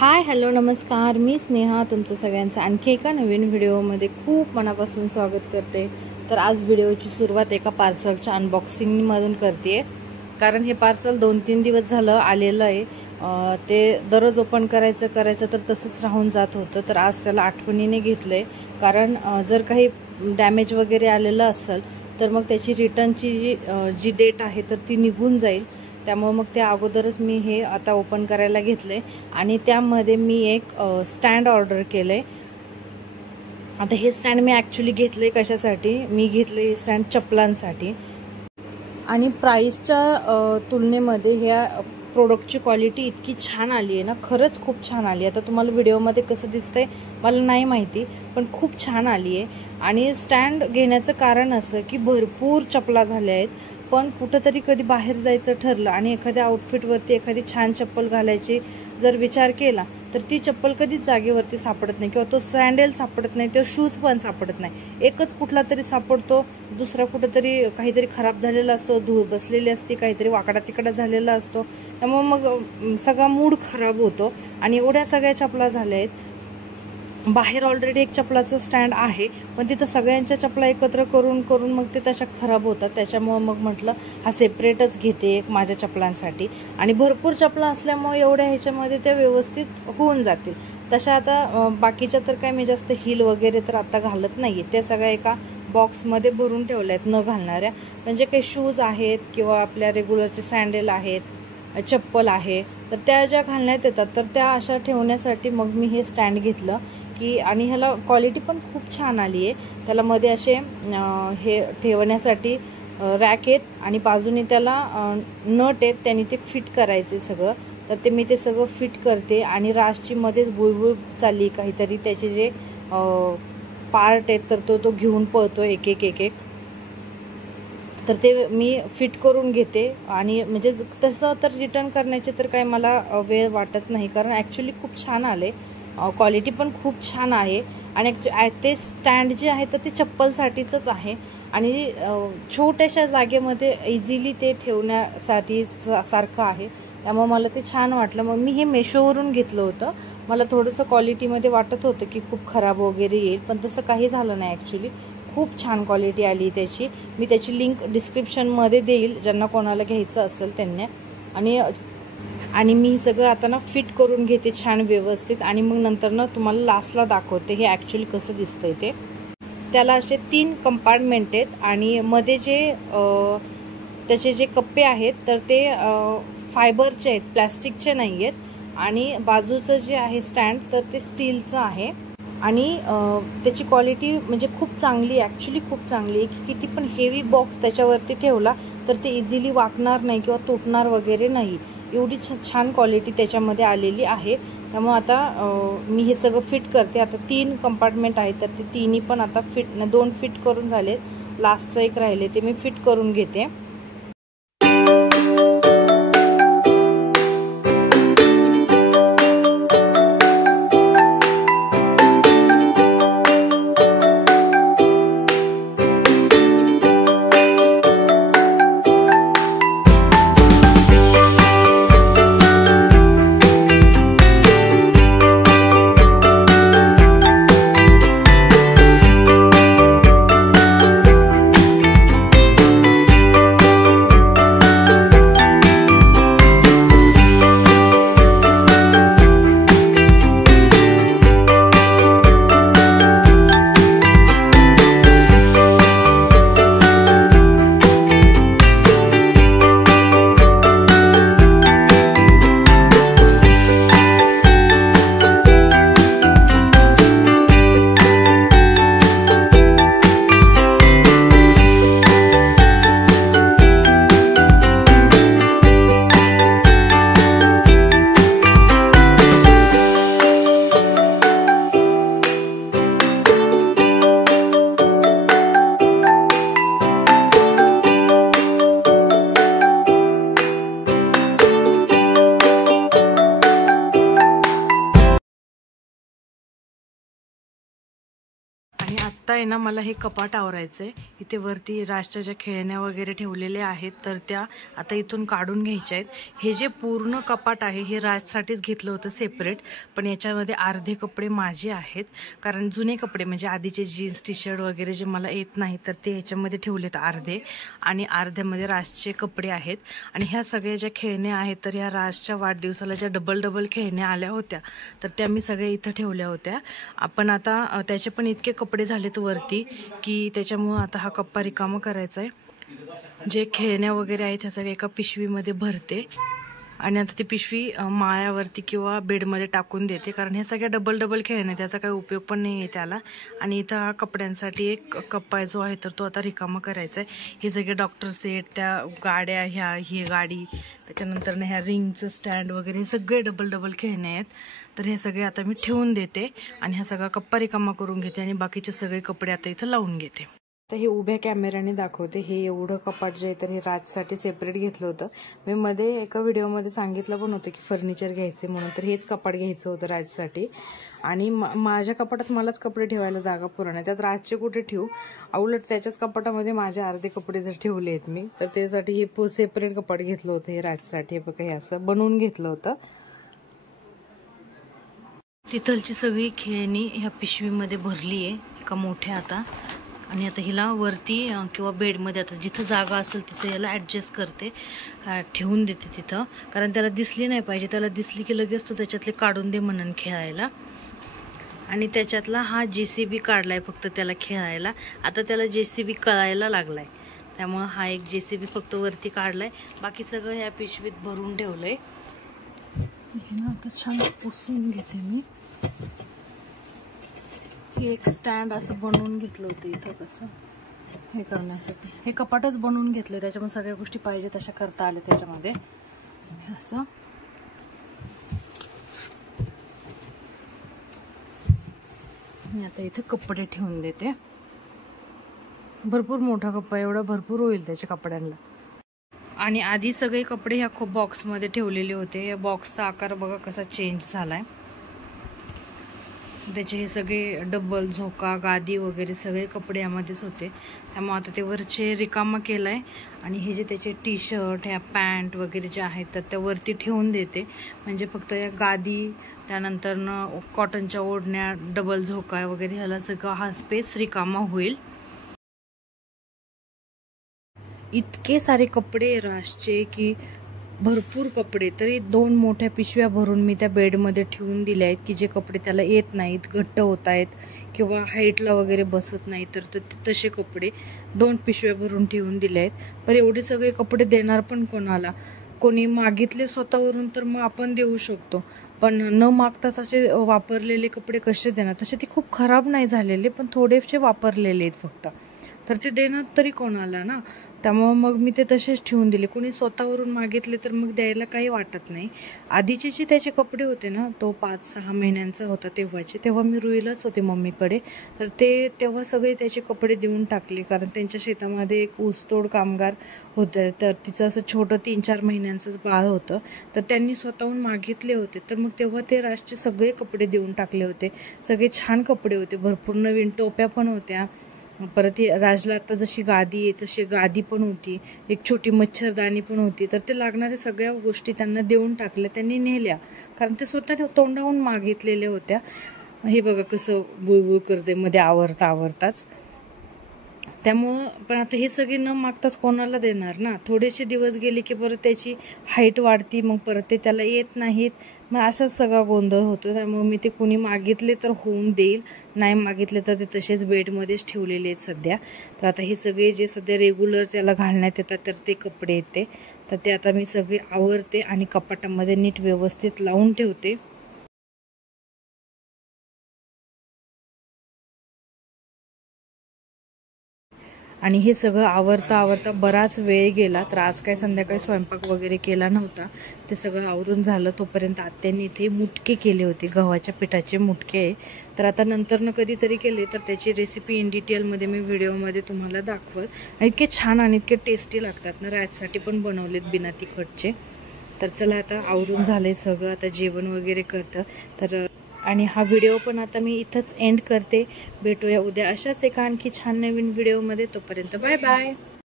Hi hello नमस्कार, मी स्नेहा तुमचं सगळ्यांचं आणखी एका नवीन व्हिडिओमध्ये खूप मनापासून स्वागत करते। तर आज व्हिडिओची सुरुवात एका पार्सलच्या अनबॉक्सिंगमधून करते, कारण हे पार्सल 2-3 दिवस झालं आलेलं आहे। ते दररोज ओपन करायचं तर तसंच राहून जात होतं। तर आज त्याला आठवणीने घेतलंय, कारण जर काही डॅमेज वगैरे आलेलं असेल तर मग त्याची रिटर्नची जी डेट आहे तर ती निघून जाईल। त्यामुळे मग त्या अगोदरच मी हे आता ओपन करायला घेतले आणि त्यामध्ये मी एक स्टँड ऑर्डर केले। आता हे स्टँड मी ॲक्च्युली घेतले कशासाठी, मी घेतले हे स्टँड चप्पलांसाठी आणि प्राइसच्या तुलनेमध्ये ह्या प्रोडक्टची क्वालिटी इतकी छान आली आहे ना, खरंच खूप छान आली आहे। आता तुम्हाला व्हिडिओमध्ये कसं दिसतंय मला नाही माहिती, पण खूप छान आली आहे। आणि स्टँड घेण्याचं कारण असं की भरपूर चप्पला झाल्या आहेत, पण कुठेतरी कधी बाहेर जायचं ठरलं आणि एखाद्या आउटफिटवरती एखादी छान चप्पल घालायची जर विचार केला तर ती चप्पल कधीच जागेवरती सापडत नाही, किंवा तो सॅन्डल सापडत नाही, तो शूज पण सापडत नाही। एकच कुठला तरी सापडतो, दुसरा कुठेतरी काहीतरी खराब झालेला असतो, धूळ बसलेली असते, काहीतरी वाकडा तिकडा झालेला असतो। त्यामुळे मग सगळा मूड खराब होतो आणि एवढ्या सगळ्या चप्पला झाल्या आहेत। बाहेर ऑलरेडी एक चप्पलाचं स्टँड आहे, पण तिथं सगळ्यांच्या चप्पला एकत्र करून मग ते तशा खराब होतात। त्याच्यामुळे मग म्हटलं हा सेपरेटच घेते एक माझ्या चप्पलांसाठी, आणि भरपूर चप्पला असल्यामुळे एवढ्या ह्याच्यामध्ये त्या व्यवस्थित होऊन जातील। तशा आता बाकीच्या तर काय मी जास्त हील वगैरे तर आता घालत नाहीये, त्या सगळ्या एका बॉक्समध्ये भरून ठेवल्या आहेत न घालणाऱ्या। म्हणजे काही शूज आहेत किंवा आपल्या रेग्युलरचे सँडल आहेत, चप्पल आहे, तर त्या ज्या घालण्यात येतात तर त्या अशा ठेवण्यासाठी मग मी हे स्टँड घेतलं की, आणि ह्याला क्वालिटी पण खूप छान आली आहे। त्याला मध्ये असे हे ठेवण्यासाठी रॅक आहेत आणि बाजूने त्याला नट आहेत, त्यांनी ते फिट करायचे सगळं। तर ते मी ते सगळं फिट करते आणि राशची मध्येच बुळबुळ चालली काहीतरी, त्याचे जे पार्ट आहेत तर तो घेऊन पळतो एक एक, तर ते मी फिट करून घेते। आणि म्हणजे तसं तर रिटर्न करण्याचे तर काही मला वेळ वाटत नाही, कारण ॲक्च्युली खूप छान आले, क्वालिटी पण खूप छान आहे। आणि ते स्टँड जे आहे तर ते चप्पलसाठीच आहे आणि छोट्याशा जागेमध्ये इझिली ते ठेवण्यासाठी सारखं आहे, त्यामुळे मला ते छान वाटलं। मग मी हे मेशोवरून घेतलं होतं। मला थोडंसं क्वालिटीमध्ये वाटत होतं की खूप खराब वगैरे येईल, पण तसं काही झालं नाही। ॲक्च्युली खूप छान क्वालिटी आली त्याची। मी त्याची लिंक डिस्क्रिप्शनमध्ये देईल, ज्यांना कोणाला घ्यायचं असेल त्यांनी। आणि मी सगळं आता ना फिट करून घेते छान व्यवस्थित, आणि मग नंतर ना तुम्हाला लास्टला दाखवते हे ॲक्च्युली कसं दिसतंय ते। त्याला असे 3 कंपार्टमेंट आहेत आणि मध्ये जे त्याचे जे कप्पे आहेत तर ते फायबरचे आहेत, प्लॅस्टिकचे नाही आहेत। आणि बाजूचं जे आहे स्टँड तर ते स्टीलचं आहे आणि त्याची क्वालिटी म्हणजे खूप चांगली आहे, ॲक्च्युली खूप चांगली आहे की किती पण हेवी बॉक्स त्याच्यावरती ठेवला तर ते इझिली वाकणार नाही किंवा तुटणार वगैरे नाही, एवढी छान क्वालिटी त्याच्यामध्ये आलेली आहे। त्यामुळे आता मी हे सगळं फिट करते। आता 3 कंपार्टमेंट आहेत तर ते तिन्ही पण आता 2 फिट करून झाले, लास्टचं एक राहिले ते मी फिट करून घेते। आता आहे ना मला हे कपाट आवरायचं आहे. इथे वरती राजच्या ज्या खेळण्या वगैरे ठेवलेल्या आहेत तर त्या आता इथून काढून घ्यायच्या आहेत. हे जे पूर्ण कपाट आहे हे राजसाठीच घेतलं होतं सेपरेट, पण याच्यामध्ये अर्धे कपडे माझे आहेत कारण जुने कपडे म्हणजे आधीचे जीन्स टी शर्ट वगैरे जे मला येत नाही तर ते ह्याच्यामध्ये ठेवलेत अर्धे, आणि अर्ध्यामध्ये राजचे कपडे आहेत. आणि ह्या सगळ्या ज्या खेळण्या आहेत तर ह्या राजच्या वाढदिवसाला ज्या डबल खेळण्या आल्या होत्या तर त्या मी सगळ्या इथं ठेवल्या होत्या. आपण आता त्याचे पण इतके कपडे झालेत वरती की त्याच्यामुळं आता हा कप्पा रिकामा करायचा आहे. जे खेळण्या वगैरे आहेत ह्या सगळ्या एका पिशवीमध्ये भरते आणि आता ती पिशवी माळ्यावरती किंवा बेडमध्ये टाकून देते कारण हे सगळ्या डबल खेळणे त्याचा काही उपयोग पण नाही आहे त्याला. आणि इथं हा कपड्यांसाठी एक कप्पा जो आहे तर तो आता रिकामा करायचा आहे. हे सगळे डॉक्टर सेट, त्या गाड्या, ही गाडी, त्याच्यानंतर ह्या रिंगचं स्टँड वगैरे हे सगळे डबल खेळणे आहेत. तर हे सगळे आता मी ठेवून देते आणि हा सगळा कप्पा रिकामा करून घेते आणि बाकीचे सगळे कपडे आता इथं लावून घेते. तर हे उभ्या कॅमेऱ्याने दाखवते. हे एवढं कपाट जे आहे तर हे राजसाठी सेपरेट घेतलं होतं. मी मध्ये एका व्हिडिओमध्ये सांगितलं पण होतं की फर्निचर घ्यायचे म्हणून, तर हेच कपाट घ्यायचं होतं राजसाठी. आणि माझ्या कपाटात मलाच कपडे ठेवायला जागा पुरणार नाही, त्यात राजचे कुठे ठेवू. उलट त्याच्याच कपाटामध्ये माझे अर्धे कपडे जर ठेवले आहेत मी तर त्यासाठी हे सेपरेट कपाट घेतलं होतं हे राजसाठी. हे बघा हे असं बनवून घेतलं होतं. तिथलची सगळी खेळणी ह्या पिशवीमध्ये भरली आहे एका मोठ्या आता. आणि आता हिला वरती किंवा बेडमध्ये आता जिथं जागा असेल तिथं याला ॲडजस्ट करते, ठेवून देते तिथं, कारण त्याला दिसली नाही पाहिजे. त्याला दिसली की लगेच तो त्याच्यातले काढून दे म्हणून खेळायला. आणि त्याच्यातला हा JCB काढलाय फक्त त्याला खेळायला. आता त्याला JCB कळायला लागलाय त्यामुळं हा एक JCB फक्त वरती काढलाय. बाकी सगळं ह्या पिशवीत भरून ठेवलंय. हे ना आता छान पुसून घेते मी. हे एक स्टँड असं बनवून घेतलं होतं इथंच असं हे करण्यासाठी. हे कपाटच बनवून घेतलं त्याच्यामुळे सगळ्या गोष्टी पाहिजे तशा करता आल्या त्याच्यामध्ये. असं मी आता इथे कपडे ठेवून देते. भरपूर मोठा कप्पा, एवढा भरपूर होईल त्याच्या कपड्यांना. आणि आधी सगळे कपडे ह्या खूप बॉक्समध्ये ठेवलेले होते. या बॉक्सचा आकार बघा कसा चेंज झालाय. त्याचे हे सगळे डबल झोका, गादी वगैरे सगळे कपडे यामध्येच होते. त्यामुळे आता ते वरचे रिकामा केलाय आणि हे जे त्याचे टी शर्ट, ह्या पॅन्ट वगैरे जे आहेत तर त्या वरती ठेवून देते. म्हणजे फक्त या गादी, त्यानंतर कॉटनच्या ओढण्या, डबल झोका वगैरे ह्याला सगळं हा स्पेस रिकामा होईल. इतके सारे कपडे राजचे की भरपूर कपडे, तरी 2 मोठ्या पिशव्या भरून मी त्या बेडमध्ये ठेवून दिल्या आहेत की जे कपडे त्याला येत नाहीत, घट्ट होत आहेत किंवा हाईटला वगैरे बसत नाही तर तसे कपडे 2 पिशव्या भरून ठेवून दिले आहेत. पण एवढे सगळे कपडे देणार पण कोणाला? कोणी मागितले स्वतःवरून तर मग आपण देऊ शकतो, पण न मागताच असे वापरलेले कपडे कसे देणार? तसे ते खूप खराब नाही झालेले पण थोडेसे वापरलेले आहेत फक्त, तर ते देणार तरी कोणाला ना. त्यामुळं मग मी ते तसेच ठेवून दिले. कोणी स्वतःवरून मागितले तर मग द्यायला काही वाटत नाही. आधीचे जे त्याचे कपडे होते ना, तो 5-6 महिन्यांचा होता तेव्हाचे, तेव्हा मी रुईलाच होते मम्मीकडे, तर तेव्हा सगळे त्याचे कपडे देऊन टाकले. कारण त्यांच्या शेतामध्ये एक ऊसतोड कामगार होतं, तर तिचं असं छोटं 3-4 महिन्यांचंच बाळ होतं, तर त्यांनी स्वतःहून मागितले होते. तर मग तेव्हा ते राजचे सगळे कपडे देऊन टाकले होते. सगळे छान कपडे होते, भरपूर नवीन टोप्या पण होत्या. परत राजला आता जशी गादी आहे तशी गादी पण होती, एक छोटी मच्छरदाणी पण होती. तर ते लागणाऱ्या सगळ्या गोष्टी त्यांना देऊन टाकल्या, त्यांनी नेल्या, कारण ते स्वतः तोंडाहून मागितलेल्या होत्या. हे बघा कसं बुळबुळ करते मध्ये आवरताच. त्यामुळं पण आता हे सगळे न मागताच कोणाला देणार ना. थोडेसे दिवस गेले की परत त्याची हाईट वाढती, मग परत ते त्याला येत नाहीत, मग असाच सगळा गोंधळ होतो. त्यामुळे मी ते कुणी मागितले तर होऊन देईल, नाही मागितले तर ते तसेच बेडमध्येच ठेवलेले आहेत सध्या. तर आता हे सगळे जे सध्या रेग्युलर त्याला घालण्यात येतात तर ते कपडे येते, तर ते आता मी सगळे आवरते आणि कपाटामध्ये नीट व्यवस्थित लावून ठेवते. आणि हे सगळं आवरता बराच वेळ गेला. तर आज काय संध्याकाळी स्वयंपाक वगैरे केला नव्हता, ते सगळं आवरून झालं तोपर्यंत आत्यांनी इथे मुटके केले होते, गव्हाच्या पिठाचे मुटके आहे. तर आता नंतरनं कधीतरी केले तर त्याची रेसिपी इन डिटेलमध्ये मी व्हिडिओमध्ये तुम्हाला दाखवल. इतके छान आणि इतके टेस्टी लागतात ना. राजसाठी पण बनवलेत बिना तिखटचे. तर चला आता आवरून झालंय सगळं, आता जेवण वगैरे करतं. तर आणि हा व्हिडिओ पण आता मी इथंच एंड करते. भेटूया उद्या अशाच एका आणखी छान नवीन व्हिडिओमध्ये. तोपर्यंत बाय बाय.